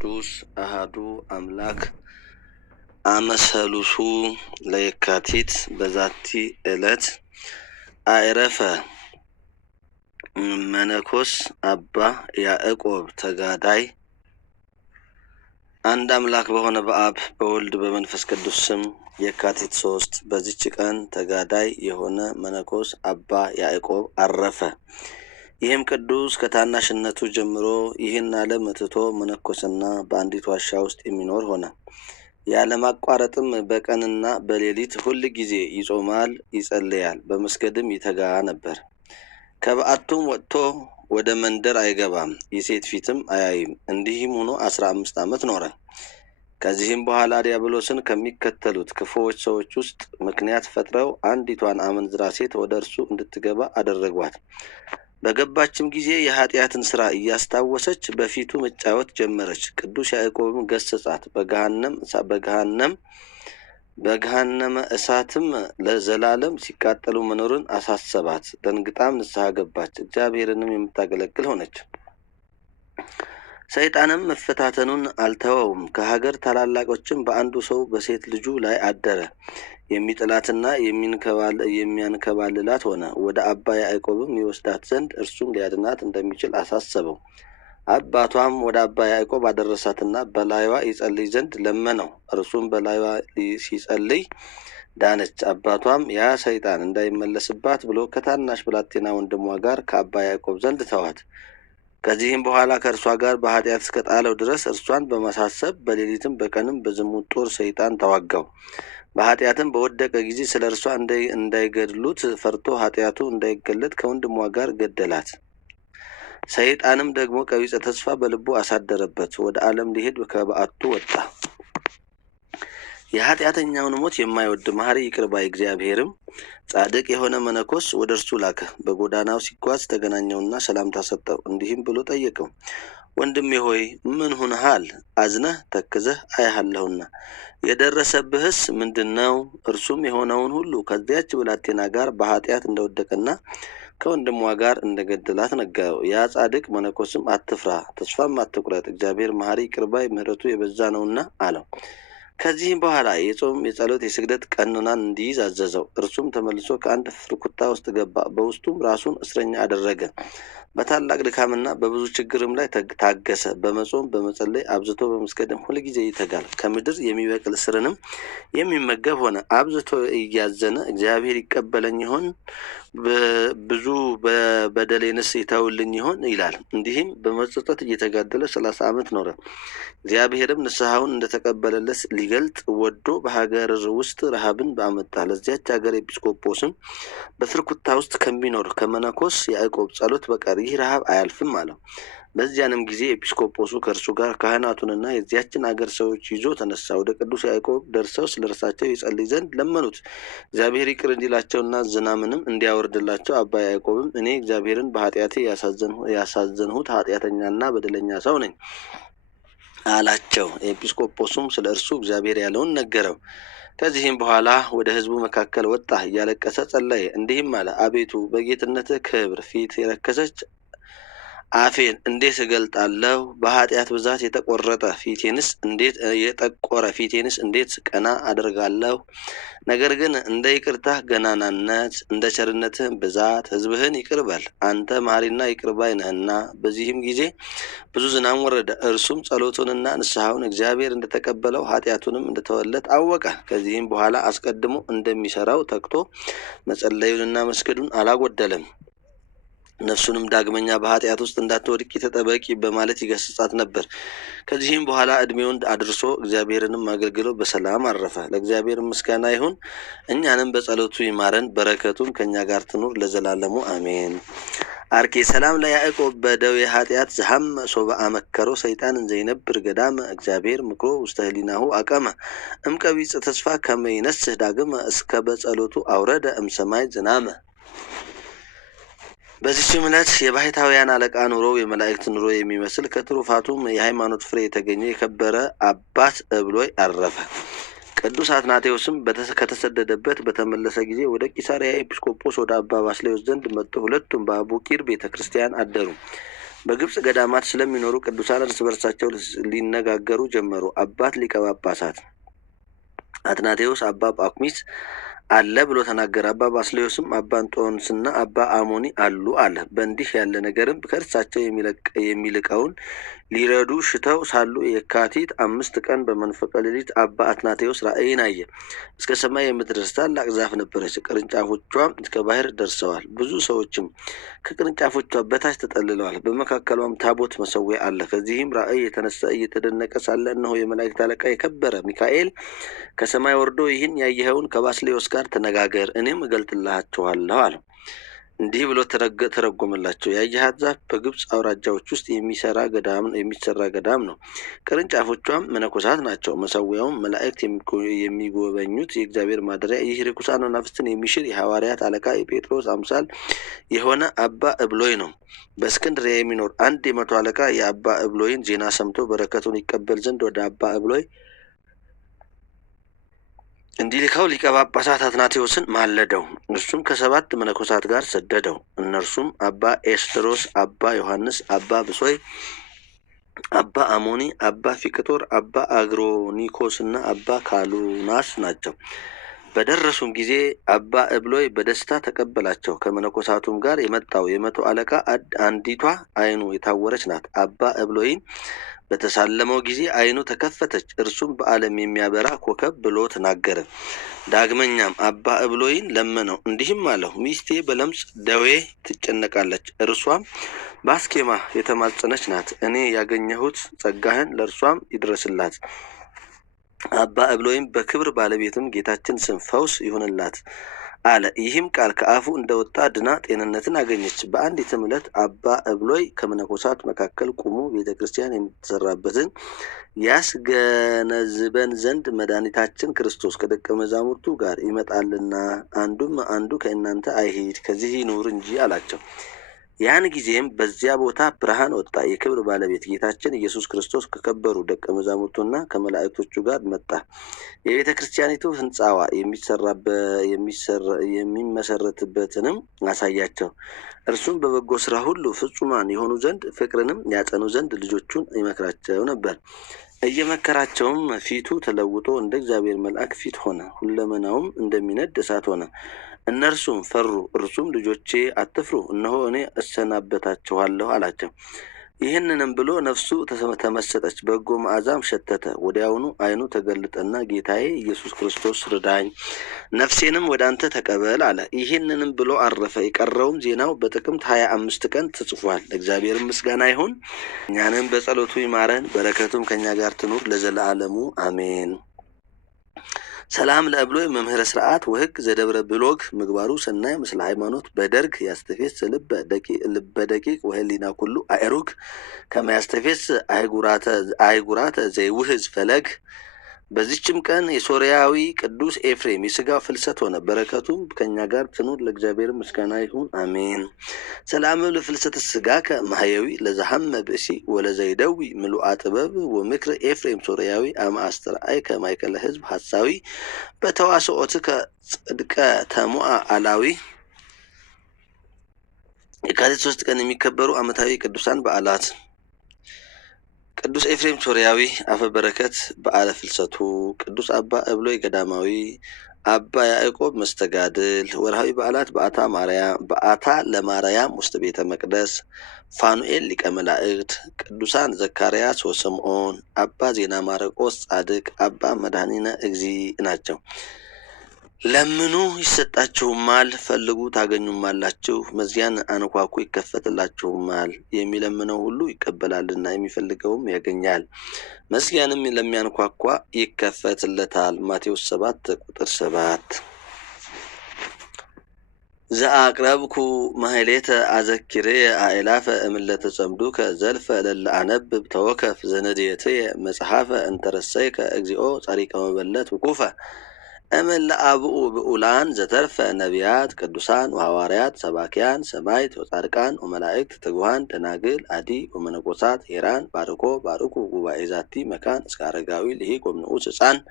ቅዱስ አሃዱ አምላክ አመሰሉሱ ለየካቲት በዛቲ ዕለት አዕረፈ መነኮስ አባ ያዕቆብ ተጋዳይ። አንድ አምላክ በሆነ በአብ በወልድ በመንፈስ ቅዱስ ስም የካቲት 3 በዚች ቀን ተጋዳይ የሆነ መነኮስ አባ ያዕቆብ አረፈ። ይህም ቅዱስ ከታናሽነቱ ጀምሮ ይህን ዓለም ትቶ መነኮስና በአንዲት ዋሻ ውስጥ የሚኖር ሆነ። ያለማቋረጥም በቀንና በሌሊት ሁል ጊዜ ይጾማል፣ ይጸልያል፣ በመስገድም ይተጋ ነበር። ከበዓቱም ወጥቶ ወደ መንደር አይገባም፣ የሴት ፊትም አያይም። እንዲህም ሆኖ 15 ዓመት ኖረ። ከዚህም በኋላ ዲያብሎስን ከሚከተሉት ክፉዎች ሰዎች ውስጥ ምክንያት ፈጥረው አንዲቷን አመንዝራ ሴት ወደ እርሱ እንድትገባ አደረጓት። በገባችም ጊዜ የኃጢአትን ሥራ እያስታወሰች በፊቱ መጫወት ጀመረች። ቅዱስ ያዕቆብም ገሰጻት። በገሃነመ እሳትም ለዘላለም ሲቃጠሉ መኖርን አሳሰባት። ደንግጣም ንስሐ ገባች፣ እግዚአብሔርንም የምታገለግል ሆነች። ሰይጣንም መፈታተኑን አልተወውም። ከሀገር ታላላቆችም በአንዱ ሰው በሴት ልጁ ላይ አደረ። የሚጥላትና የሚያንከባልላት ሆነ። ወደ አባ ያዕቆብም ይወስዳት ዘንድ እርሱም ሊያድናት እንደሚችል አሳሰበው። አባቷም ወደ አባ ያዕቆብ አደረሳትና በላይዋ ይጸልይ ዘንድ ለመነው። እርሱም በላይዋ ሲጸልይ ዳነች። አባቷም ያ ሰይጣን እንዳይመለስባት ብሎ ከታናሽ ብላቴና ወንድሟ ጋር ከአባ ያዕቆብ ዘንድ ተዋት። ከዚህም በኋላ ከእርሷ ጋር በኃጢአት እስከ ጣለው ድረስ እርሷን በማሳሰብ በሌሊትም በቀንም በዝሙት ጦር ሰይጣን ተዋጋው። በኃጢአትም በወደቀ ጊዜ ስለ እርሷ እንዳይገድሉት ፈርቶ ኃጢአቱ እንዳይገለጥ ከወንድሟ ጋር ገደላት። ሰይጣንም ደግሞ ቀቢጸ ተስፋ በልቡ አሳደረበት። ወደ ዓለም ሊሄድ ከበዓቱ ወጣ። የኃጢአተኛውን ሞት የማይወድ መሐሪ ይቅር ባይ እግዚአብሔርም ጻድቅ የሆነ መነኮስ ወደ እርሱ ላከ። በጎዳናው ሲጓዝ ተገናኘውና ሰላምታ ሰጠው። እንዲህም ብሎ ጠየቀው፣ ወንድሜ ሆይ ምን ሆነሃል? አዝነህ ተክዘህ አያሃለሁና የደረሰብህስ ምንድን ነው? እርሱም የሆነውን ሁሉ ከዚያች ብላቴና ጋር በኃጢአት እንደወደቀና ከወንድሟ ጋር እንደገደላት ነገረው። ያ ጻድቅ መነኮስም አትፍራ፣ ተስፋም አትቁረጥ፣ እግዚአብሔር መሐሪ ይቅር ባይ ምሕረቱ የበዛ ነውና አለው። ከዚህም በኋላ የጾም የጸሎት የስግደት ቀኖናን እንዲይዝ አዘዘው። እርሱም ተመልሶ ከአንድ ፍርኩታ ውስጥ ገባ። በውስጡም ራሱን እስረኛ አደረገ። በታላቅ ድካምና በብዙ ችግርም ላይ ታገሰ። በመጾም በመጸለይ አብዝቶ በመስገድም ሁልጊዜ ይተጋል። ከምድር የሚበቅል ስርንም የሚመገብ ሆነ። አብዝቶ እያዘነ እግዚአብሔር ይቀበለኝ ይሆን? ብዙ በበደሌንስ ይተውልኝ ይሆን ይላል። እንዲህም በመጸጸት እየተጋደለ 30 ዓመት ኖረ። እግዚአብሔርም ንስሐውን እንደተቀበለለት ሊገልጥ ወዶ በሀገር ውስጥ ረሃብን አመጣ። ለዚያች ሀገር ኤጲስቆጶስም በፍርኩታ ውስጥ ከሚኖር ከመነኮስ ያዕቆብ ጸሎት በቀር ይህ ረሃብ አያልፍም አለው። በዚያንም ጊዜ ኤጲስቆጶሱ ከእርሱ ጋር ካህናቱንና የዚያችን አገር ሰዎች ይዞ ተነሳ። ወደ ቅዱስ ያዕቆብ ደርሰው ስለ እርሳቸው ይጸልይ ዘንድ ለመኑት። እግዚአብሔር ይቅር እንዲላቸውና ዝናምንም እንዲያወርድላቸው አባ ያዕቆብም እኔ እግዚአብሔርን በኃጢአቴ ያሳዘንሁት ኃጢአተኛና በደለኛ ሰው ነኝ አላቸው። ኤጲስቆጶሱም ስለ እርሱ እግዚአብሔር ያለውን ነገረው። ከዚህም በኋላ ወደ ሕዝቡ መካከል ወጣ፣ እያለቀሰ ጸለየ። እንዲህም አለ፣ አቤቱ በጌትነትህ ክብር ፊት የረከሰች አፌን እንዴት እገልጣለሁ? በኃጢአት ብዛት የጠቆረ ፊቴንስ እንዴት ቀና አደርጋለሁ? ነገር ግን እንደ ይቅርታህ ገናናነት እንደ ቸርነትህ ብዛት ሕዝብህን ይቅር በል። አንተ መሐሪና ይቅር ባይ ነህና። በዚህም ጊዜ ብዙ ዝናም ወረደ። እርሱም ጸሎቱንና ንስሐውን እግዚአብሔር እንደተቀበለው ኃጢአቱንም እንደተወለት አወቀ። ከዚህም በኋላ አስቀድሞ እንደሚሰራው ተግቶ መጸለዩንና መስገዱን አላጎደለም። ነፍሱንም ዳግመኛ በኃጢአት ውስጥ እንዳትወድቂ ተጠበቂ በማለት ይገስጻት ነበር። ከዚህም በኋላ ዕድሜውን አድርሶ እግዚአብሔርንም አገልግሎ በሰላም አረፈ። ለእግዚአብሔር ምስጋና ይሁን፣ እኛንም በጸሎቱ ይማረን፣ በረከቱም ከእኛ ጋር ትኑር ለዘላለሙ አሜን። አርኬ ሰላም ለያዕቆብ በደዌ ኃጢአት ዘሐመ ሶበ አመከሮ ሰይጣን እንዘይነብር ገዳመ እግዚአብሔር ምክሮ ውስተ ህሊናሁ አቀመ እምቀቢጸ ተስፋ ከመ ይነስህ ዳግመ እስከ በጸሎቱ አውረደ እምሰማይ ዝናመ። በዚህችም ዕለት የባሕታውያን አለቃ ኑሮ የመላእክት ኑሮ የሚመስል ከትሩፋቱም የሃይማኖት ፍሬ የተገኘ የከበረ አባት እብሎይ አረፈ። ቅዱስ አትናቴዎስም ከተሰደደበት በተመለሰ ጊዜ ወደ ቂሳርያ ኤጲስቆጶስ ወደ አባ ባስልዮስ ዘንድ መጡ። ሁለቱም በአቡቂር ቤተ ክርስቲያን አደሩ። በግብጽ ገዳማት ስለሚኖሩ ቅዱሳን እርስ በርሳቸው ሊነጋገሩ ጀመሩ። አባት ሊቀ ጳጳሳት አትናቴዎስ አባ ጳኩሚስ አለ ብሎ ተናገረ። አባ ባስልዮስም አባ እንጦንስና አባ አሞኒ አሉ አለ። በእንዲህ ያለ ነገርም ከእርሳቸው የሚልቀውን ሊረዱ ሽተው ሳሉ የካቲት 5 ቀን በመንፈቀ ሌሊት አባ አትናቴዎስ ራእይን አየ። እስከ ሰማይ የምትደርስ ታላቅ ዛፍ ነበረች። ቅርንጫፎቿ እስከ ባህር ደርሰዋል። ብዙ ሰዎችም ከቅርንጫፎቿ በታች ተጠልለዋል። በመካከሏም ታቦት መሰዊያ አለ። ከዚህም ራእይ የተነሳ እየተደነቀ ሳለ እነሆ የመላእክት አለቃ የከበረ ሚካኤል ከሰማይ ወርዶ ይህን ያየኸውን ከባስልዮስ ጋር ተነጋገር፣ እኔም እገልጥላችኋለሁ አለው። እንዲህ ብሎ ተረጎመላቸው። ያየሃት ዛፍ በግብጽ አውራጃዎች ውስጥ የሚሰራ ገዳም ነው። ቅርንጫፎቿም መነኮሳት ናቸው። መሰዊያውም መላእክት የሚጎበኙት የእግዚአብሔር ማደሪያ። ይህ ርኩሳን መናፍስትን የሚሽር የሐዋርያት አለቃ የጴጥሮስ አምሳል የሆነ አባ እብሎይ ነው። በእስክንድርያ የሚኖር አንድ የመቶ አለቃ የአባ እብሎይን ዜና ሰምቶ በረከቱን ይቀበል ዘንድ ወደ አባ እብሎይ እንዲልከው ሊቀ ጳጳሳት አትናቴዎስን ማለደው። እርሱም ከ7 መነኮሳት ጋር ሰደደው። እነርሱም አባ ኤስድሮስ፣ አባ ዮሐንስ፣ አባ ብሶይ፣ አባ አሞኒ፣ አባ ፊቅጦር፣ አባ አግሮኒኮስ እና አባ ካሉናስ ናቸው። በደረሱም ጊዜ አባ እብሎይ በደስታ ተቀበላቸው። ከመነኮሳቱም ጋር የመጣው የመቶ አለቃ አንዲቷ ዓይኑ የታወረች ናት። አባ እብሎይን በተሳለመው ጊዜ ዓይኑ ተከፈተች። እርሱም በዓለም የሚያበራ ኮከብ ብሎ ተናገረ። ዳግመኛም አባ እብሎይን ለመነው፣ እንዲህም አለው፣ ሚስቴ በለምጽ ደዌ ትጨነቃለች። እርሷም በአስኬማ የተማጸነች ናት። እኔ ያገኘሁት ጸጋህን ለእርሷም ይድረስላት። አባ እብሎይም በክብር ባለቤትም ጌታችን ስም ፈውስ ይሁንላት አለ። ይህም ቃል ከአፉ እንደወጣ ድና ጤንነትን አገኘች። በአንዲትም ዕለት አባ እብሎይ ከመነኮሳት መካከል ቁሞ ቤተ ክርስቲያን የምትሰራበትን ያስገነዝበን ዘንድ መድኃኒታችን ክርስቶስ ከደቀ መዛሙርቱ ጋር ይመጣልና አንዱ ከእናንተ አይሂድ፣ ከዚህ ይኑር እንጂ አላቸው። ያን ጊዜም በዚያ ቦታ ብርሃን ወጣ። የክብር ባለቤት ጌታችን ኢየሱስ ክርስቶስ ከከበሩ ደቀ መዛሙርቱና ከመላእክቶቹ ጋር መጣ። የቤተ ክርስቲያኒቱ ሕንጻዋ የሚመሰረትበትንም አሳያቸው። እርሱም በበጎ ስራ ሁሉ ፍጹማን የሆኑ ዘንድ ፍቅርንም ያጸኑ ዘንድ ልጆቹን ይመክራቸው ነበር። እየመከራቸውም ፊቱ ተለውጦ እንደ እግዚአብሔር መልአክ ፊት ሆነ፣ ሁለመናውም እንደሚነድ እሳት ሆነ። እነርሱም ፈሩ። እርሱም ልጆቼ አትፍሩ፣ እነሆ እኔ እሰናበታችኋለሁ አላቸው። ይህንንም ብሎ ነፍሱ ተመሰጠች፣ በጎ መዓዛም ሸተተ። ወዲያውኑ ዓይኑ ተገለጠና ጌታዬ ኢየሱስ ክርስቶስ ርዳኝ፣ ነፍሴንም ወደ አንተ ተቀበል አለ። ይህንንም ብሎ አረፈ። የቀረውም ዜናው በጥቅምት 25 ቀን ተጽፏል። እግዚአብሔር ምስጋና ይሁን፣ እኛንም በጸሎቱ ይማረን፣ በረከቱም ከኛ ጋር ትኑር ለዘለዓለሙ አሜን። ሰላም ለእብሎይ መምህረ ስርዓት ወሕግ ዘደብረ ብሎግ ምግባሩ ሰናይ ምስለ ሃይማኖት በደርግ ያስተፌስ ልበ ደቂቅ ወህሊና ኩሉ አእሩግ ከመያስተፌስ አይጉራተ ዘይውህዝ ፈለግ። በዚችም ቀን የሶርያዊ ቅዱስ ኤፍሬም የሥጋው ፍልሰት ሆነ። በረከቱም ከኛ ጋር ትኑር ለእግዚአብሔር ምስጋና ይሁን አሜን። ሰላም ለፍልሰት ሥጋከ ማህየዊ ለዛሐመ ብእሲ ወለዘይደዊ ምሉአ ጥበብ ወምክር ኤፍሬም ሶርያዊ አማአስተርአይ ከማይከለ ህዝብ ሐሳዊ በተዋስኦትከ ጽድቀ ተሙአ አላዊ። የካቲት 3 ቀን የሚከበሩ ዓመታዊ ቅዱሳን በዓላት ቅዱስ ኤፍሬም ሶርያዊ አፈ በረከት በዓለ ፍልሰቱ፣ ቅዱስ አባ እብሎይ ገዳማዊ፣ አባ ያዕቆብ መስተጋድል። ወርሃዊ በዓላት በዓታ ለማርያም ውስጥ ቤተ መቅደስ፣ ፋኑኤል ሊቀ መላእክት፣ ቅዱሳን ዘካርያስ ወስምዖን፣ አባ ዜና ማርቆስ ጻድቅ፣ አባ መድኃኒነ እግዚእ ናቸው። ለምኑ ይሰጣችሁማል፣ ፈልጉ ታገኙማላችሁ፣ መዝጊያን አንኳኩ ይከፈትላችሁማል። የሚለምነው ሁሉ ይቀበላልና የሚፈልገውም ያገኛል፣ መዝጊያንም ለሚያንኳኳ ይከፈትለታል። ማቴዎስ 7 ቁጥር 7። ዘአቅረብኩ ማህሌተ አዘኪሬ አእላፈ እምለተ ጸምዱከ ዘልፈ ለለ አነብብ ተወከፍ ዘነድየትየ መጽሐፈ እንተረሰይከ እግዚኦ ጸሪቀ መበለት ውቁፈ أمن لأبؤ بؤلان زترف نبيات قدوسان وحواريات سباكيان سمايت وصارقان وملائكت تقوان دناقل عدي ومنقوصات هيران باركو وبايزاتي مكان اسكارقاوي لهيك ومنقوص اسان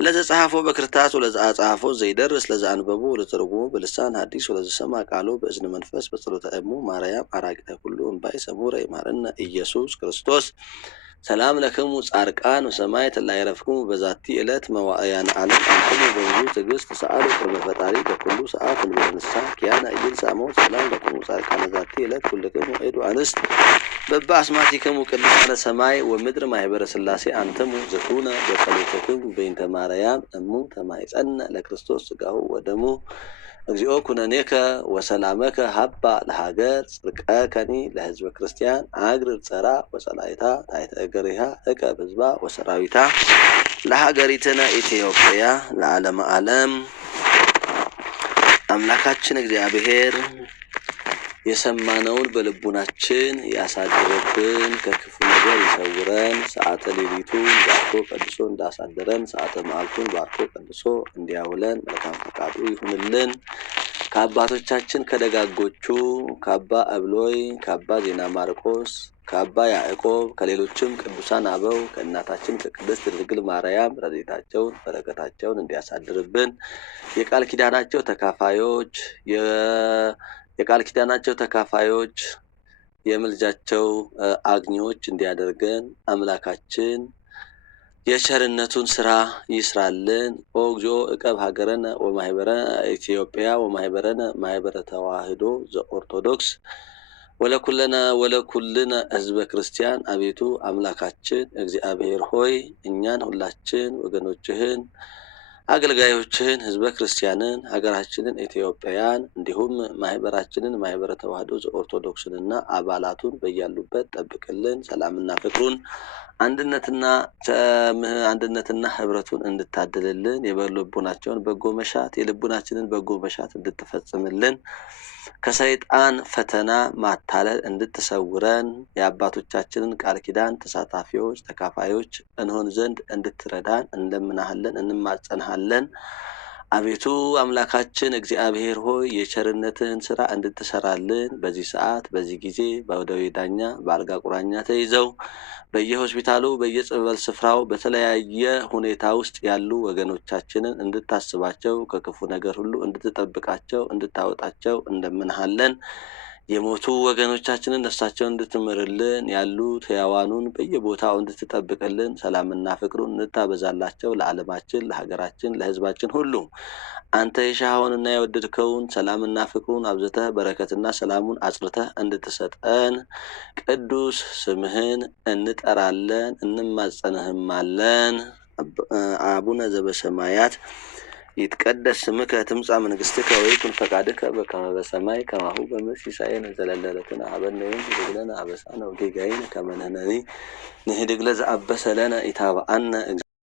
لذا صحافو بكرتاس ولذا صحافو زي درس لذا أنببو ولترقمو بلسان حديث ولذا سما قالو بإذن منفس بصلوة أمو ماريام أراقتا كلهم باي سمورة إمارنا إيسوس كريستوس سلام لكم وصارقان وسمايت الله يرفكم بذاتي إلات مواعيان عالم أنتم بوجود تقص تسألوا قرب فتاري بكل ساعة البرنسا كيانا إجل سامو سلام لكم وصارقان ذاتي إلات كلكم وإيدو أنست ببا أسماتكم وكلمة سماي ومدر ما يبرس اللاسي أنتم زكونا بصلوتكم بين تماريام أمو تمايز أن لكريستوس سقاهو ودمو እግዚኦ ኩነኔከ ወሰላመከ ሀባ ለሀገር ጽድቀከኒ ለህዝበ ክርስቲያን አግርር ጸራ ወጸላይታ ታይተ እገሪሃ እቀብ ህዝባ ወሰራዊታ ለሀገሪትነ ኢትዮጵያ ለዓለመ ዓለም። አምላካችን እግዚአብሔር የሰማነውን በልቡናችን ያሳድርብን፣ ከክፉ ነገር ይሰውረን። ሰዓተ ሌሊቱን ባርኮ ቀድሶ እንዳሳደረን ሰዓተ መዓልቱን ባርኮ ቀድሶ እንዲያውለን መልካም ፈቃዱ ይሁንልን። ከአባቶቻችን ከደጋጎቹ ከአባ አብሎይ፣ ከአባ ዜና ማርቆስ፣ ከአባ ያዕቆብ ከሌሎችም ቅዱሳን አበው ከእናታችን ከቅድስት ድንግል ማርያም ረድኤታቸውን በረከታቸውን እንዲያሳድርብን የቃል ኪዳናቸው ተካፋዮች የምልጃቸው አግኚዎች እንዲያደርገን አምላካችን የቸርነቱን ስራ ይስራልን። ኦግዚኦ እቀብ ሀገረነ ወማህበረነ ኢትዮጵያ ወማህበረነ ማህበረ ተዋህዶ ዘኦርቶዶክስ ወለኩልነ ህዝበ ክርስቲያን። አቤቱ አምላካችን እግዚአብሔር ሆይ እኛን ሁላችን ወገኖችህን አገልጋዮችህን ህዝበ ክርስቲያንን ሀገራችንን ኢትዮጵያን እንዲሁም ማህበራችንን ማህበረ ተዋህዶ ዘኦርቶዶክስንና አባላቱን በያሉበት ጠብቅልን። ሰላምና ፍቅሩን አንድነትና ህብረቱን እንድታድልልን የልቡናቸውን በጎ መሻት የልቡናችንን በጎ መሻት እንድትፈጽምልን ከሰይጣን ፈተና ማታለል እንድትሰውረን የአባቶቻችንን ቃል ኪዳን ተሳታፊዎች ተካፋዮች እንሆን ዘንድ እንድትረዳን እንለምናሃለን እንማጸንሃለን። አቤቱ አምላካችን እግዚአብሔር ሆይ የቸርነትህን ስራ እንድትሰራልን በዚህ ሰዓት በዚህ ጊዜ በደዌ ዳኛ በአልጋ ቁራኛ ተይዘው በየሆስፒታሉ በየጸበል ስፍራው በተለያየ ሁኔታ ውስጥ ያሉ ወገኖቻችንን እንድታስባቸው ከክፉ ነገር ሁሉ እንድትጠብቃቸው እንድታወጣቸው እንደምንሃለን። የሞቱ ወገኖቻችንን ነፍሳቸውን እንድትምርልን ያሉት ሕያዋኑን በየቦታው እንድትጠብቅልን ሰላምና ፍቅሩን እንድታበዛላቸው ለዓለማችን ለሀገራችን ለሕዝባችን ሁሉ አንተ የሻኸውንና የወደድከውን ሰላምና ፍቅሩን አብዝተህ በረከትና ሰላሙን አጽርተህ እንድትሰጠን ቅዱስ ስምህን እንጠራለን እንማጸንህማለን። አቡነ ዘበሰማያት ይትቀደስ ስምከ ትምጻእ መንግሥትከ ወይኩን ፈቃድከ በከመ በሰማይ ከማሁ በምድር ሲሳየነ ዘለለዕለትነ ሀበነ ዮም ህድግ ለነ አበሳነ ወጌጋየነ ከመ ንሕነኒ ንህድግ ለዘአበሰ ለነ ኢታብአነ